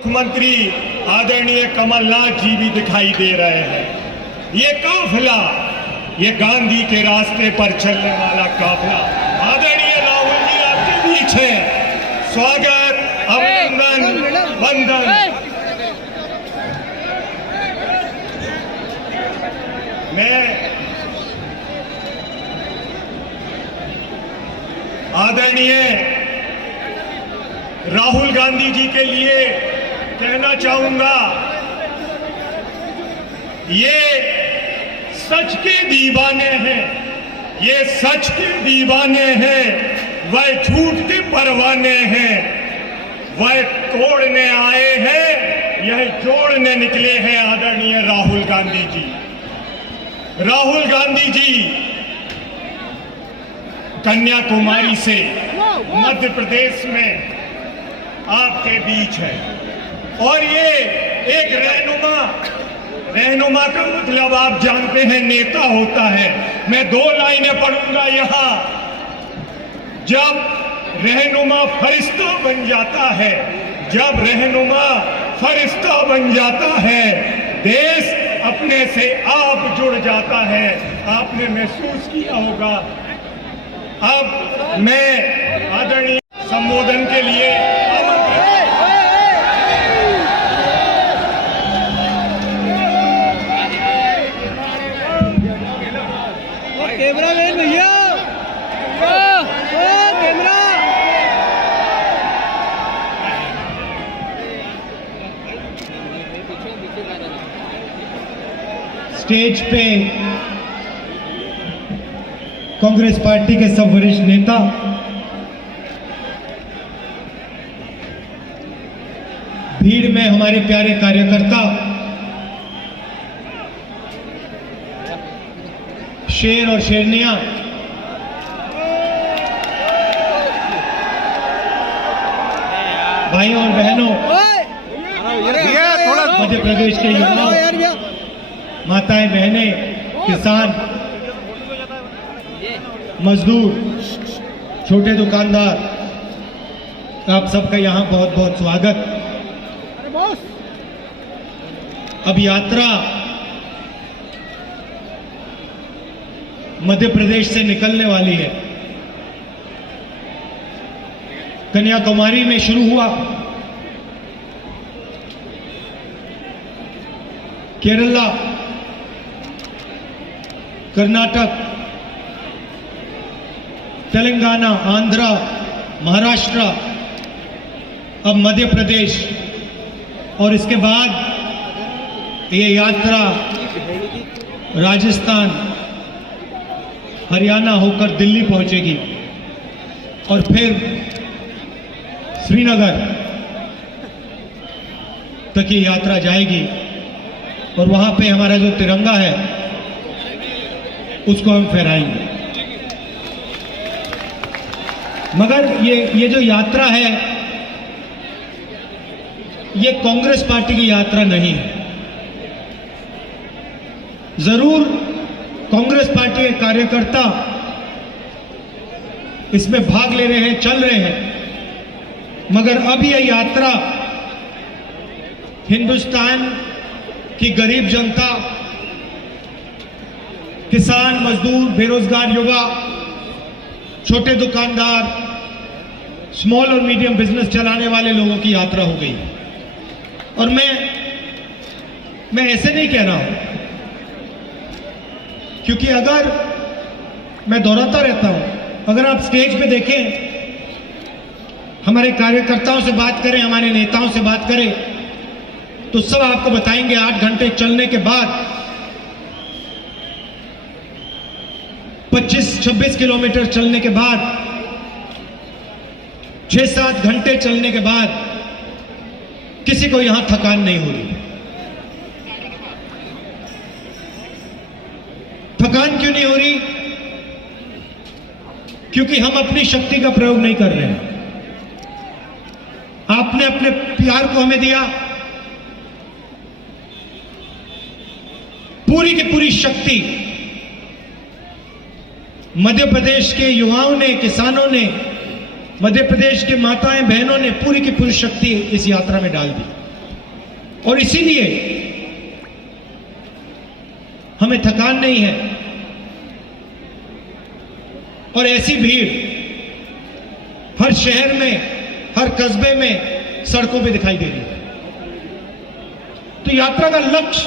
मुख्यमंत्री आदरणीय कमलनाथ जी भी दिखाई दे रहे हैं। ये काफिला, ये गांधी के रास्ते पर चलने वाला काफिला, आदरणीय राहुल जी आपके बीच है। स्वागत, अभिनंदन, वंदन। मैं आदरणीय राहुल गांधी जी के लिए कहना चाहूंगा, ये सच के दीवाने हैं, ये सच के दीवाने हैं, वह झूठ के परवाने हैं, वह तोड़ने आए हैं, यह जोड़ने निकले हैं। आदरणीय राहुल गांधी जी, राहुल गांधी जी कन्याकुमारी से मध्य प्रदेश में आपके बीच है, और ये एक रहनुमा का मतलब आप जानते हैं, नेता होता है। मैं दो लाइनें पढ़ूंगा यहां। जब रहनुमा फरिश्ता बन जाता है, जब रहनुमा फरिश्ता बन जाता है, देश अपने से आप जुड़ जाता है। आपने महसूस किया होगा। अब मैं आदरणीय संबोधन के लिए कैमरा मैन भैया, कैमरा। स्टेज पे कांग्रेस पार्टी के सब वरिष्ठ नेता, भीड़ में हमारे प्यारे कार्यकर्ता, शेर और शेरनियां, भाइयों और बहनों, मध्य प्रदेश के युवाओं, माताएं, बहनें, किसान, मजदूर, छोटे दुकानदार, आप सबका यहां बहुत बहुत स्वागत। अब यात्रा मध्य प्रदेश से निकलने वाली है। कन्याकुमारी में शुरू हुआ, केरला, कर्नाटक, तेलंगाना, आंध्र, महाराष्ट्र, अब मध्य प्रदेश, और इसके बाद ये यात्रा राजस्थान, हरियाणा होकर दिल्ली पहुंचेगी, और फिर श्रीनगर तक ये यात्रा जाएगी, और वहां पे हमारा जो तिरंगा है उसको हम फहराएंगे। मगर ये जो यात्रा है, ये कांग्रेस पार्टी की यात्रा नहीं है। जरूर कांग्रेस पार्टी के कार्यकर्ता इसमें भाग ले रहे हैं, चल रहे हैं, मगर अब यह यात्रा हिंदुस्तान की गरीब जनता, किसान, मजदूर, बेरोजगार युवा, छोटे दुकानदार, स्मॉल और मीडियम बिजनेस चलाने वाले लोगों की यात्रा हो गई। और मैं ऐसे नहीं कह रहा हूं, क्योंकि अगर मैं दोहराता रहता हूं, अगर आप स्टेज पे देखें, हमारे कार्यकर्ताओं से बात करें, हमारे नेताओं से बात करें, तो सब आपको बताएंगे 8 घंटे चलने के बाद, 25-26 किलोमीटर चलने के बाद, 6-7 घंटे चलने के बाद किसी को यहां थकान नहीं हो रही। थकान क्यों नहीं हो रही? क्योंकि हम अपनी शक्ति का प्रयोग नहीं कर रहे हैं। आपने अपने प्यार को हमें दिया, पूरी की पूरी शक्ति मध्य प्रदेश के युवाओं ने, किसानों ने, मध्य प्रदेश के माताएं बहनों ने पूरी की पूरी शक्ति इस यात्रा में डाल दी। और इसीलिए हमें थकान नहीं है। और ऐसी भीड़ हर शहर में, हर कस्बे में, सड़कों पे दिखाई दे रही है। तो यात्रा का लक्ष्य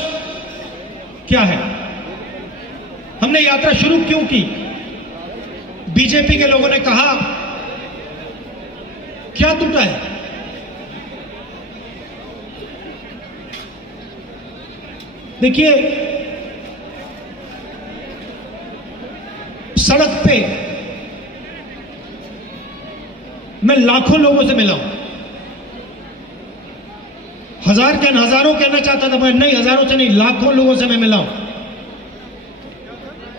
क्या है? हमने यात्रा शुरू क्यों की? बीजेपी के लोगों ने कहा क्या टूटा है? देखिए, सड़क पे मैं लाखों लोगों से मिला हूं। हजार क्या हजारों कहना चाहता था, मैं नहीं, हजारों से नहीं, लाखों लोगों से मैं मिला हूं।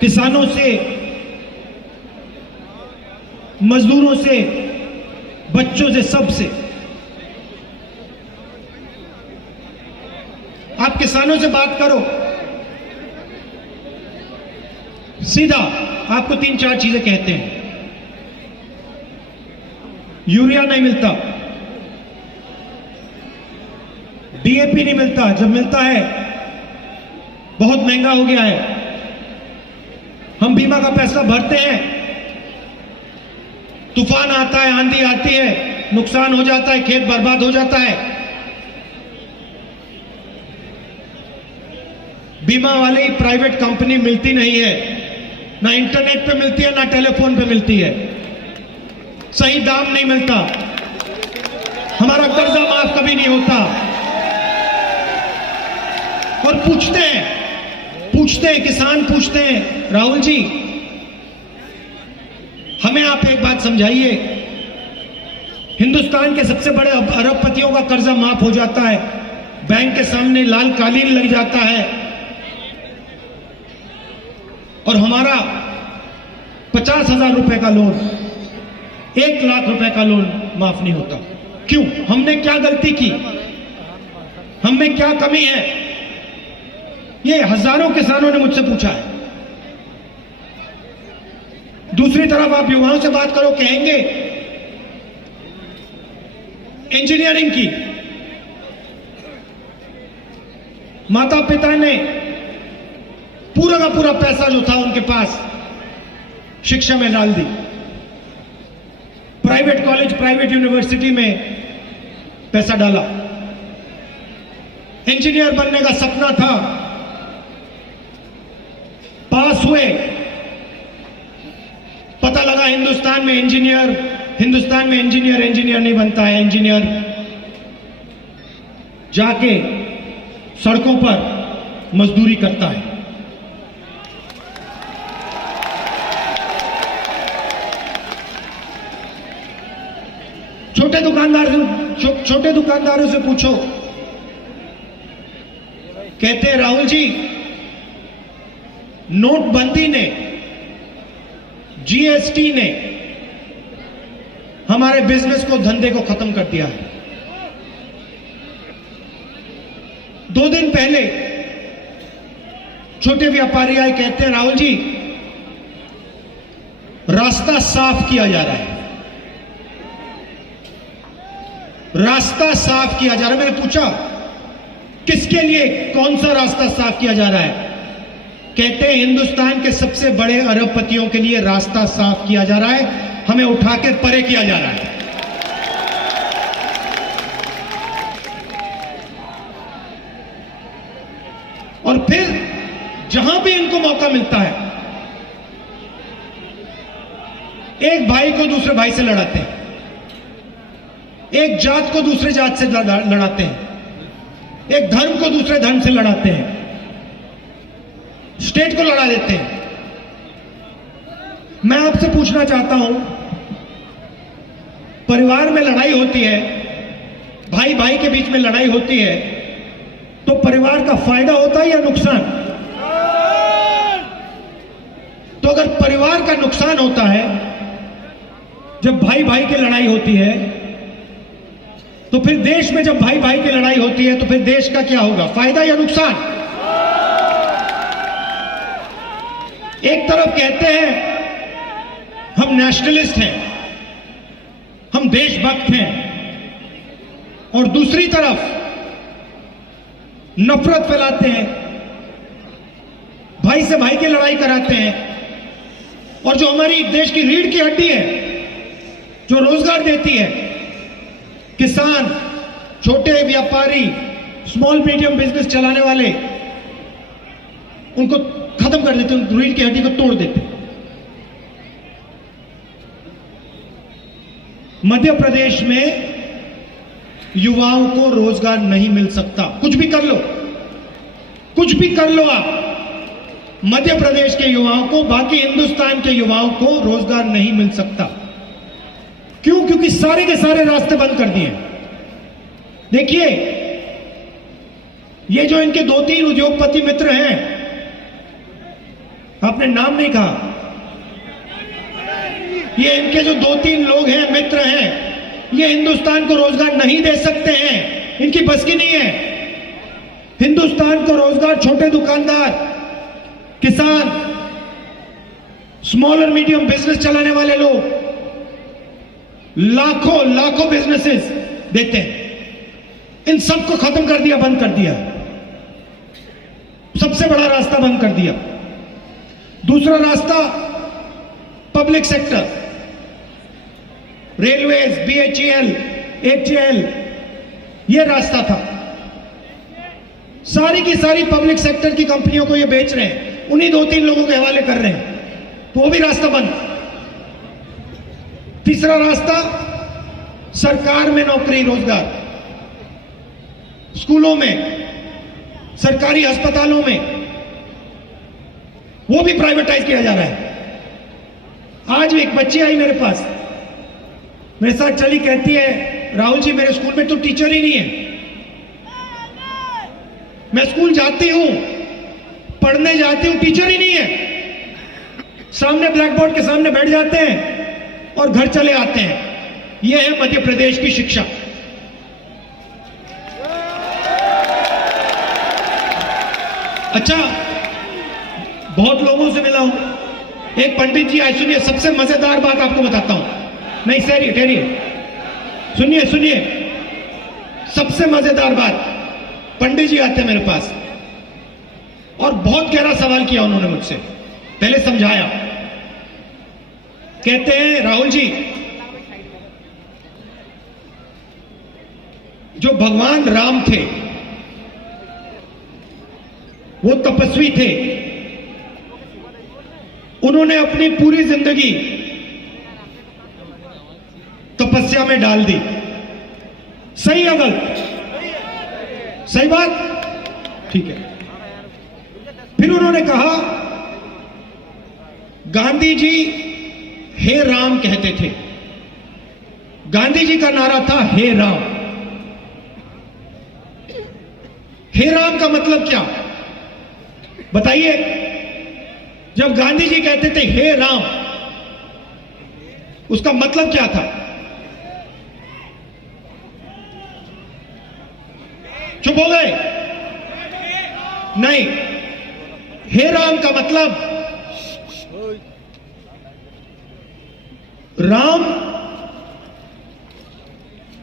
किसानों से, मजदूरों से, बच्चों से, सबसे। आप किसानों से बात करो, सीधा आपको 3-4 चीजें कहते हैं। यूरिया नहीं मिलता, डीएपी नहीं मिलता, जब मिलता है बहुत महंगा हो गया है। हम बीमा का पैसा भरते हैं, तूफान आता है, आंधी आती है, नुकसान हो जाता है, खेत बर्बाद हो जाता है। बीमा वाली प्राइवेट कंपनी मिलती नहीं है, ना इंटरनेट पे मिलती है, ना टेलीफोन पे मिलती है, सही दाम नहीं मिलता, हमारा कर्जा माफ कभी नहीं होता। और पूछते हैं किसान, पूछते हैं राहुल जी हमें आप एक बात समझाइए, हिंदुस्तान के सबसे बड़े अरबपतियों का कर्जा माफ हो जाता है, बैंक के सामने लाल कालीन लग जाता है, और हमारा 50,000 रुपए का लोन, 1 लाख रुपए का लोन माफ नहीं होता। क्यों? हमने क्या गलती की? हमने क्या कमी है? ये हजारों किसानों ने मुझसे पूछा है। दूसरी तरफ आप युवाओं से बात करो, कहेंगे इंजीनियरिंग की, माता पिता ने पूरा का पूरा पैसा जो था उनके पास शिक्षा में डाल दी, प्राइवेट कॉलेज, प्राइवेट यूनिवर्सिटी में पैसा डाला, इंजीनियर बनने का सपना था, पास हुए, पता लगा हिंदुस्तान में इंजीनियर नहीं बनता है, इंजीनियर जाके सड़कों पर मजदूरी करता है। छोटे दुकानदारों से पूछो, कहते हैं राहुल जी नोटबंदी ने, जीएसटी ने हमारे बिजनेस को, धंधे को खत्म कर दिया है। 2 दिन पहले छोटे व्यापारी आए, कहते हैं राहुल जी रास्ता साफ किया जा रहा है, रास्ता साफ किया जा रहा है। मैंने पूछा किसके लिए, कौन सा रास्ता साफ किया जा रहा है? कहते हैं हिंदुस्तान के सबसे बड़े अरबपतियों के लिए रास्ता साफ किया जा रहा है, हमें उठा के परे किया जा रहा है। और फिर जहां भी इनको मौका मिलता है, एक भाई को दूसरे भाई से लड़ाते हैं, एक जात को दूसरे जात से लड़ाते हैं, एक धर्म को दूसरे धर्म से लड़ाते हैं, स्टेट को लड़ा देते हैं। मैं आपसे पूछना चाहता हूं, परिवार में लड़ाई होती है, भाई भाई के बीच में लड़ाई होती है, तो परिवार का फायदा होता है या नुकसान? तो अगर परिवार का नुकसान होता है, जब भाई भाई की लड़ाई होती है, तो फिर देश में जब भाई भाई की लड़ाई होती है, तो फिर देश का क्या होगा, फायदा या नुकसान? एक तरफ कहते हैं हम नेशनलिस्ट हैं, हम देशभक्त हैं, और दूसरी तरफ नफरत फैलाते हैं, भाई से भाई की लड़ाई कराते हैं, और जो हमारी देश की रीढ़ की हड्डी है, जो रोजगार देती है, किसान, छोटे व्यापारी, स्मॉल मीडियम बिजनेस चलाने वाले, उनको खत्म कर देते हैं, रीढ़ की हड्डी को तोड़ देते हैं। मध्य प्रदेश में युवाओं को रोजगार नहीं मिल सकता। कुछ भी कर लो, कुछ भी कर लो आप, मध्य प्रदेश के युवाओं को, बाकी हिंदुस्तान के युवाओं को रोजगार नहीं मिल सकता। क्यों? क्योंकि सारे के सारे रास्ते बंद कर दिए। देखिए, ये जो इनके 2-3 उद्योगपति मित्र हैं, आपने नाम नहीं कहा, ये इनके जो 2-3 लोग हैं, मित्र हैं, ये हिंदुस्तान को रोजगार नहीं दे सकते हैं, इनकी बस की नहीं है। हिंदुस्तान को रोजगार छोटे दुकानदार, किसान, स्मॉल और मीडियम बिजनेस चलाने वाले लोग लाखों लाखों बिजनेसेस देते हैं। इन सबको खत्म कर दिया, बंद कर दिया, सबसे बड़ा रास्ता बंद कर दिया। दूसरा रास्ता public sector, railways, BHEL, HAL, यह रास्ता था। सारी की सारी पब्लिक सेक्टर की कंपनियों को ये बेच रहे हैं, उन्हीं 2-3 लोगों के हवाले कर रहे हैं, तो वो भी रास्ता बंद। तीसरा रास्ता सरकार में नौकरी, रोजगार, स्कूलों में, सरकारी अस्पतालों में, वो भी प्राइवेटाइज किया जा रहा है। आज एक बच्ची आई मेरे पास, मेरे साथ चली, कहती है, राहुल जी मेरे स्कूल में तो टीचर ही नहीं है। मैं स्कूल जाती हूं, पढ़ने जाती हूं, टीचर ही नहीं है। सामने ब्लैक बोर्ड के सामने बैठ जाते हैं और घर चले आते हैं। यह है मध्य प्रदेश की शिक्षा। अच्छा, बहुत लोगों से मिला हूं। एक पंडित जी आए, सुनिए, सबसे मजेदार बात आपको बताता हूं। नहीं सर, ठहरिए, सुनिए सुनिए, सबसे मजेदार बात। पंडित जी आते हैं मेरे पास और बहुत गहरा सवाल किया उन्होंने मुझसे। पहले समझाया, कहते हैं राहुल जी, जो भगवान राम थे वो तपस्वी थे, उन्होंने अपनी पूरी जिंदगी तपस्या में डाल दी। सही है गलत? सही बात, ठीक है। फिर उन्होंने कहा, गांधी जी हे राम कहते थे। गांधी जी का नारा था हे राम। हे राम का मतलब क्या बताइए? जब गांधी जी कहते थे हे राम, उसका मतलब क्या था? चुप हो गए? नहीं, हे राम का मतलब राम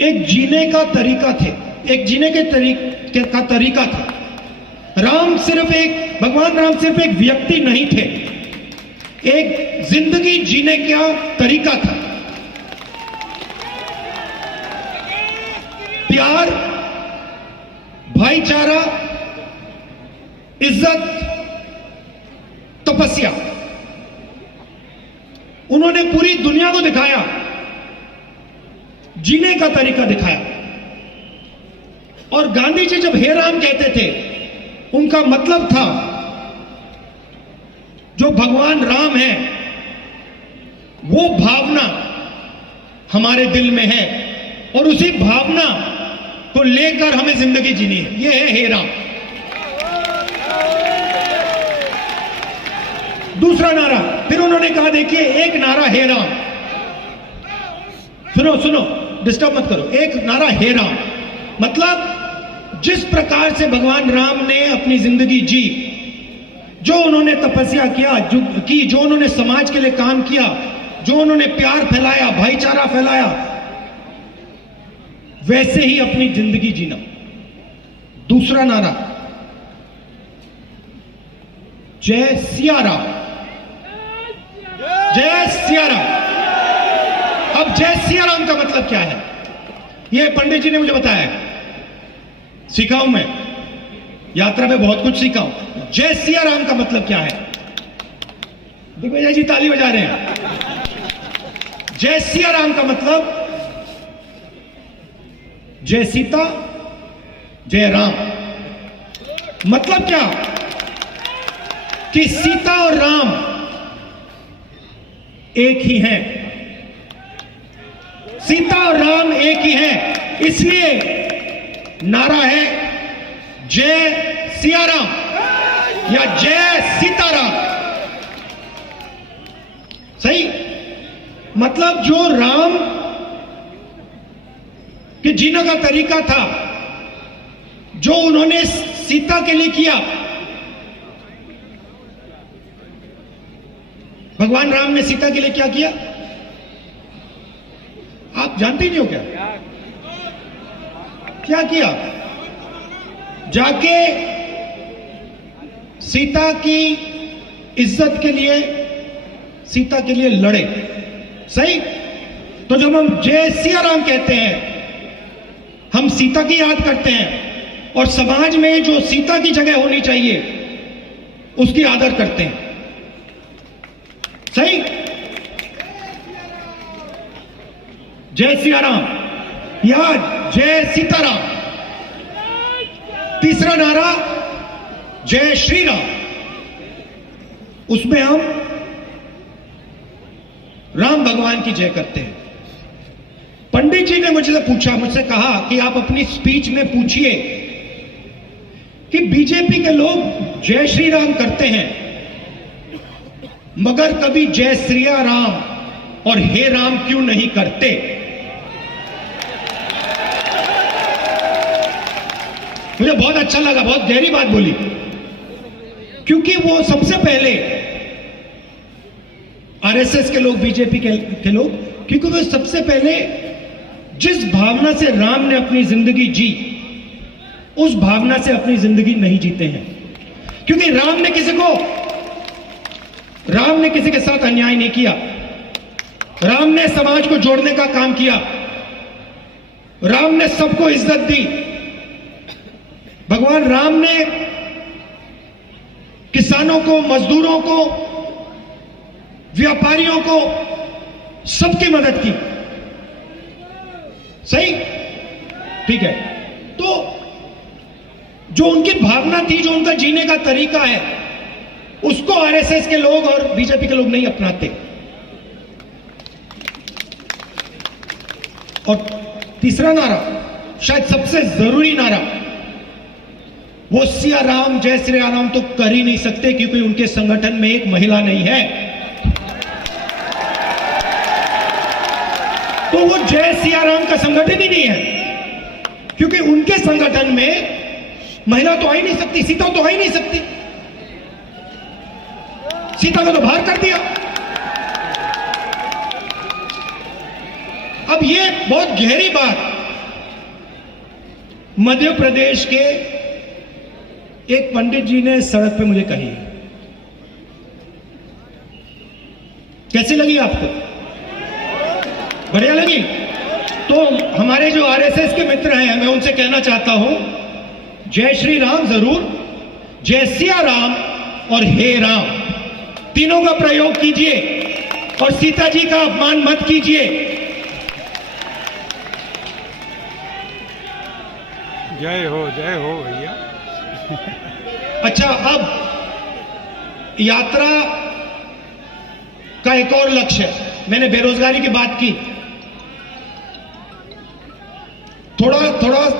एक जीने का तरीका थे, एक जीने के का तरीका था। राम सिर्फ एक, भगवान राम सिर्फ एक व्यक्ति नहीं थे, एक जिंदगी जीने का तरीका था। प्यार, भाईचारा, इज्जत, तपस्या, उन्होंने पूरी दुनिया को दिखाया, जीने का तरीका दिखाया। और गांधी जी जब हे राम कहते थे, उनका मतलब था जो भगवान राम है वो भावना हमारे दिल में है और उसी भावना को लेकर हमें जिंदगी जीनी है। ये है हे राम। दूसरा नारा फिर उन्होंने कहा, देखिए एक नारा हे राम, सुनो सुनो, डिस्टर्ब मत करो। एक नारा हे राम मतलब जिस प्रकार से भगवान राम ने अपनी जिंदगी जी, जो उन्होंने तपस्या किया, जो उन्होंने समाज के लिए काम किया, जो उन्होंने प्यार फैलाया, भाईचारा फैलाया, वैसे ही अपनी जिंदगी जीना। दूसरा नारा जय सिया राम, जय सिया राम। अब जय सिया राम का मतलब क्या है, यह पंडित जी ने मुझे बताया, सीखा हूं मैं, यात्रा में बहुत कुछ सीखा हूं। जय सिया राम का मतलब क्या है, दिग्विजय जी ताली बजा रहे हैं। जय सिया राम का मतलब जय सीता जय राम। मतलब क्या कि सीता और राम एक ही हैं, सीता और राम एक ही हैं, इसलिए नारा है जय सिया राम या जय सीताराम। सही, मतलब जो राम के जीने का तरीका था, जो उन्होंने सीता के लिए किया, भगवान राम ने सीता के लिए क्या किया आप जानते नहीं हो क्या? क्या किया? जाके सीता की इज्जत के लिए, सीता के लिए लड़े। सही, तो जब हम जय सिया राम कहते हैं, हम सीता की याद करते हैं और समाज में जो सीता की जगह होनी चाहिए उसकी आदर करते हैं। सही, जय सिया राम या जय सीताराम। तीसरा नारा जय श्री राम, उसमें हम राम भगवान की जय करते हैं। पंडित जी ने मुझसे कहा कि आप अपनी स्पीच में पूछिए कि बीजेपी के लोग जय श्री राम करते हैं मगर कभी जय श्रिया राम और हे राम क्यों नहीं करते। मुझे बहुत अच्छा लगा, बहुत गहरी बात बोली, क्योंकि वो सबसे पहले आरएसएस के लोग, बीजेपी के लोग, क्योंकि वो सबसे पहले जिस भावना से राम ने अपनी जिंदगी जी, उस भावना से अपनी जिंदगी नहीं जीते हैं। क्योंकि राम ने किसी के साथ अन्याय नहीं किया, राम ने समाज को जोड़ने का काम किया, राम ने सबको इज्जत दी। भगवान राम ने किसानों को, मजदूरों को, व्यापारियों को, सबकी मदद की। सही, ठीक है। तो जो उनकी भावना थी, जो उनका जीने का तरीका है, उसको आरएसएस के लोग और बीजेपी के लोग नहीं अपनाते। और तीसरा नारा, शायद सबसे जरूरी नारा, वो सिया राम जय श्री राम तो कर ही नहीं सकते क्योंकि उनके संगठन में एक महिला नहीं है। तो वो जय सिया राम का संगठन ही नहीं है, क्योंकि उनके संगठन में महिला तो आ ही नहीं सकती, सीता तो आ ही नहीं सकती, सीता को तो बाहर कर दिया। अब ये बहुत गहरी बात मध्य प्रदेश के एक पंडित जी ने सड़क पे मुझे कही। कैसी लगी आपको? बढ़िया लगी? तो हमारे जो आरएसएस के मित्र हैं, मैं उनसे कहना चाहता हूं, जय श्री राम जरूर, जय सिया राम और हे राम, तीनों का प्रयोग कीजिए और सीता जी का अपमान मत कीजिए। जय हो भैया। अच्छा, अब यात्रा का एक और लक्ष्य है। मैंने बेरोजगारी की बात की,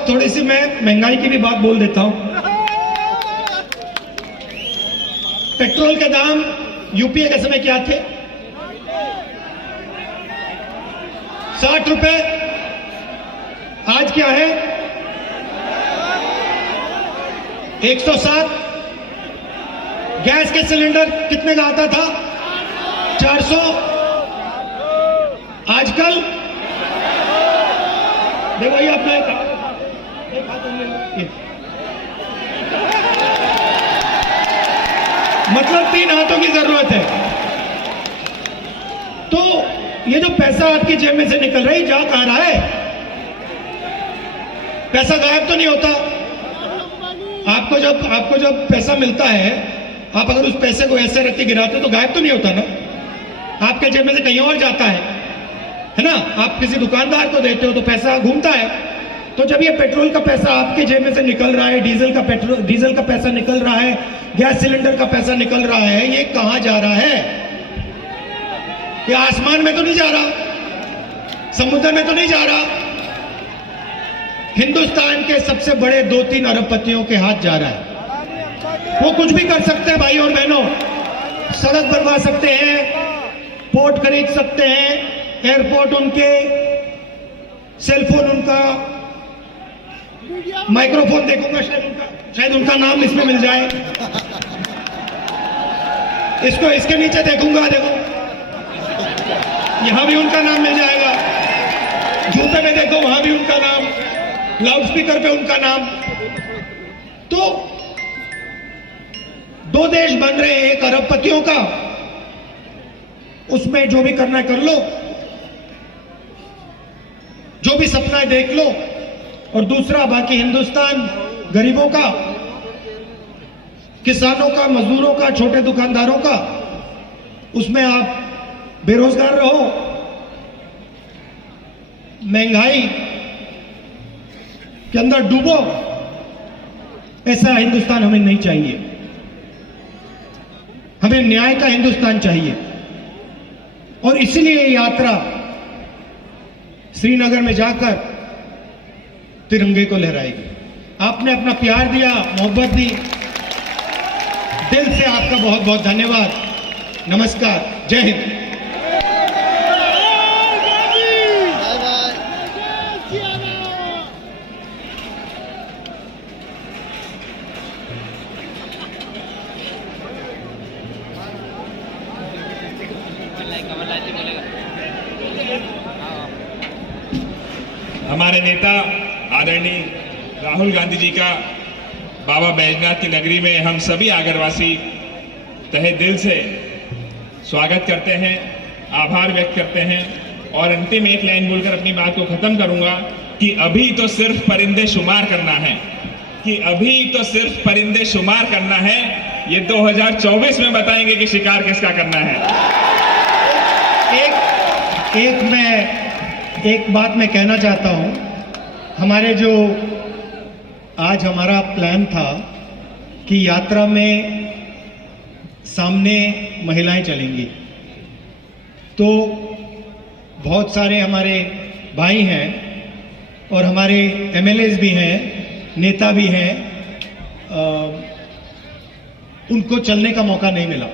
थोड़ी सी मैं महंगाई की भी बात बोल देता हूं। पेट्रोल के दाम यूपीए के समय क्या थे? 60 रुपए। आज क्या है? 107। गैस के सिलेंडर कितने का आता था? 400। आजकल देखो, ये अपना एक हाथ में ये। मतलब 3 हाथों की जरूरत है। तो ये जो पैसा आपकी जेब में से निकल रहा है, जा कहां रहा है? पैसा गायब तो नहीं होता। आपको जब पैसा मिलता है, आप अगर उस पैसे को ऐसे रख के गिराते हो तो गायब तो नहीं होता ना, आपके जेब में से कहीं और जाता है ना। आप किसी दुकानदार को देते हो तो पैसा घूमता है। तो जब ये पेट्रोल का पैसा आपके जेब में से निकल रहा है, डीजल का पैसा निकल रहा है, गैस सिलेंडर का पैसा निकल रहा है, ये कहां जा रहा है? ये आसमान में तो नहीं जा रहा, समुद्र में तो नहीं जा रहा, हिंदुस्तान के सबसे बड़े 2-3 अरबपतियों के हाथ जा रहा है। वो कुछ भी कर सकते हैं भाई और बहनों, सड़क बनवा सकते हैं, पोर्ट खरीद सकते हैं, एयरपोर्ट उनके, सेलफोन उनका, माइक्रोफोन देखूंगा शायद उनका नाम इसमें मिल जाए, इसको इसके नीचे देखूंगा, देखो यहां भी उनका नाम मिल जाएगा, जूते में देखो वहां भी उनका नाम, लाउडस्पीकर पे उनका नाम। तो 2 देश बन रहे हैं, एक अरबपतियों का, उसमें जो भी करना है कर लो, जो भी सपना है देख लो, और दूसरा बाकी हिंदुस्तान गरीबों का, किसानों का, मजदूरों का, छोटे दुकानदारों का, उसमें आप बेरोजगार रहो, महंगाई के अंदर डूबो। ऐसा हिंदुस्तान हमें नहीं चाहिए। हमें न्याय का हिंदुस्तान चाहिए। और इसलिए यात्रा श्रीनगर में जाकर तिरंगे को लहराएगी। आपने अपना प्यार दिया, मोहब्बत दी, दिल से आपका बहुत बहुत धन्यवाद। नमस्कार, जय हिंद। हमारे नेता आदरणीय राहुल गांधी जी का बाबा बैजनाथ की नगरी में हम सभी आगरवासी तहे दिल से स्वागत करते हैं, आभार व्यक्त करते हैं। और अंतिम एक लाइन बोलकर अपनी बात को खत्म करूंगा कि अभी तो सिर्फ परिंदे शुमार करना है, कि अभी तो सिर्फ परिंदे शुमार करना है। ये 2024 में बताएंगे कि शिकार किसका करना है। एक बात मैं कहना चाहता हूं। हमारे जो आज हमारा प्लान था कि यात्रा में सामने महिलाएं चलेंगी, तो बहुत सारे हमारे भाई हैं और हमारे एमएलएज भी हैं, नेता भी हैं, उनको चलने का मौका नहीं मिला।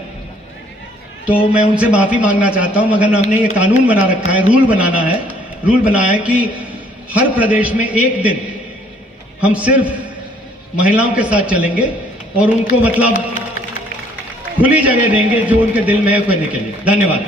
तो मैं उनसे माफी मांगना चाहता हूं, मगर हमने ये कानून बना रखा है, रूल बनाया है कि हर प्रदेश में एक दिन हम सिर्फ महिलाओं के साथ चलेंगे और उनको मतलब खुली जगह देंगे जो उनके दिल में है कहने के लिए। धन्यवाद।